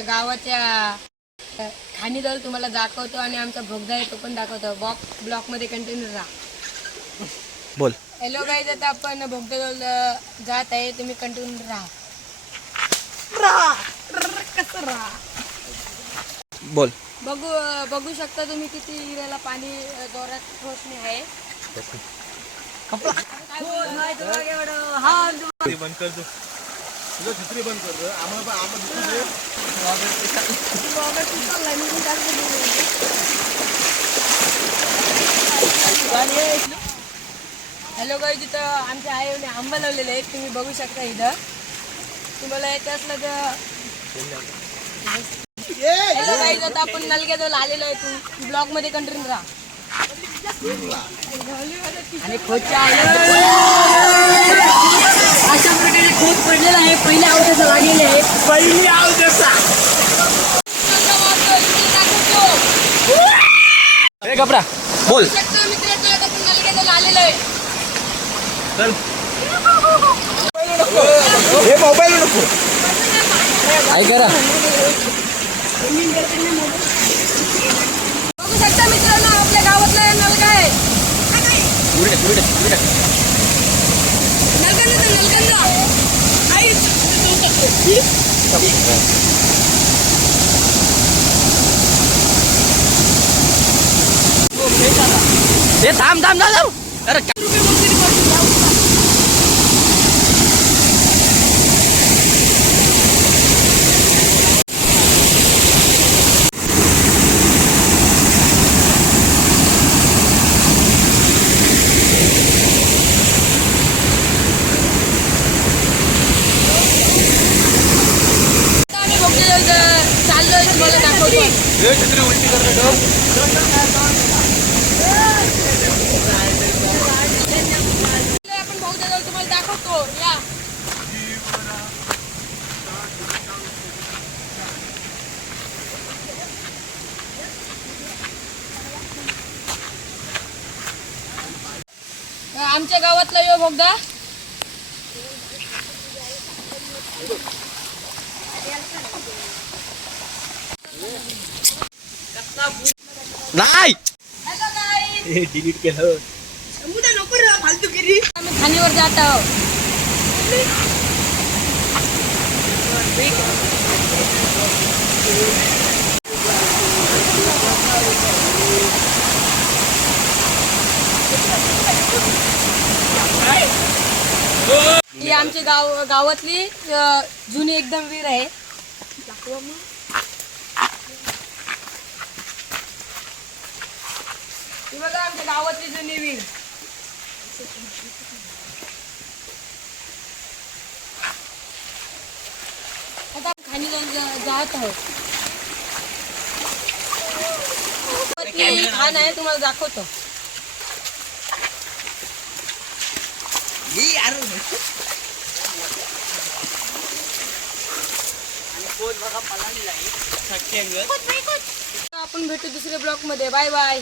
गावाच्या खाणी दल तुम्हाला दाखवतो आणि आमचा भोगदा आहे तो पण दाखवतो. ब्लॉक मध्ये कंटिन्यू राहा. बोल. हॅलो गाईज, आता आपण भोगदा दल जात आहे, तुम्ही कंटिन्यू राहा. कसं राहा बोल. बघू शकता तुम्ही किती हिऱ्याला पाणी जोरात रोशनी आहे. बंद कर दो, तुझं छत्री बंद कर दो. हॅलो गाईज, इथं आमचे आईने आंबा लावलेले आहेत, तुम्ही बघू शकता. इथं तुम्हाला येत असलं तर हॅलो गाईज, आता आपण नलग्याजवळ आलेलो आहे. तू ब्लॉग मध्ये कंटिन्यू राहा. आणि खोदच्या अशा प्रकारे खोद पडलेला आहे. पहिल्या अवधेचा लागलेले आहे. पहिली अवधेचा कपडा बोल. मित्र आपण नलग्याजवळ आलेलो आहे. हे मोबाईल नको. काय करा. बघू शकता मित्रांनो, आपल्या गावातला नलगा आहे. थांब. अरे चाललोय, तुम्हाला दाखवतो. छत्री उलटी कर. आपण भाऊजाला तुम्हाला दाखवतो. या आमच्या गावातला यो भोगदा. नाही. हॅलो गाईज, डिलीट केलं. आम्ही खाणीवर जात आहोत. ही आमची गावातली जुनी एकदम विहीर आहे. ही बघा आमच्या गावातली जुनी विहीर. आता खाणी जात आहोत. खाण आहे, तुम्हाला दाखवतो. आपण भेटू दुसऱ्या ब्लॉक मध्ये. Bye bye.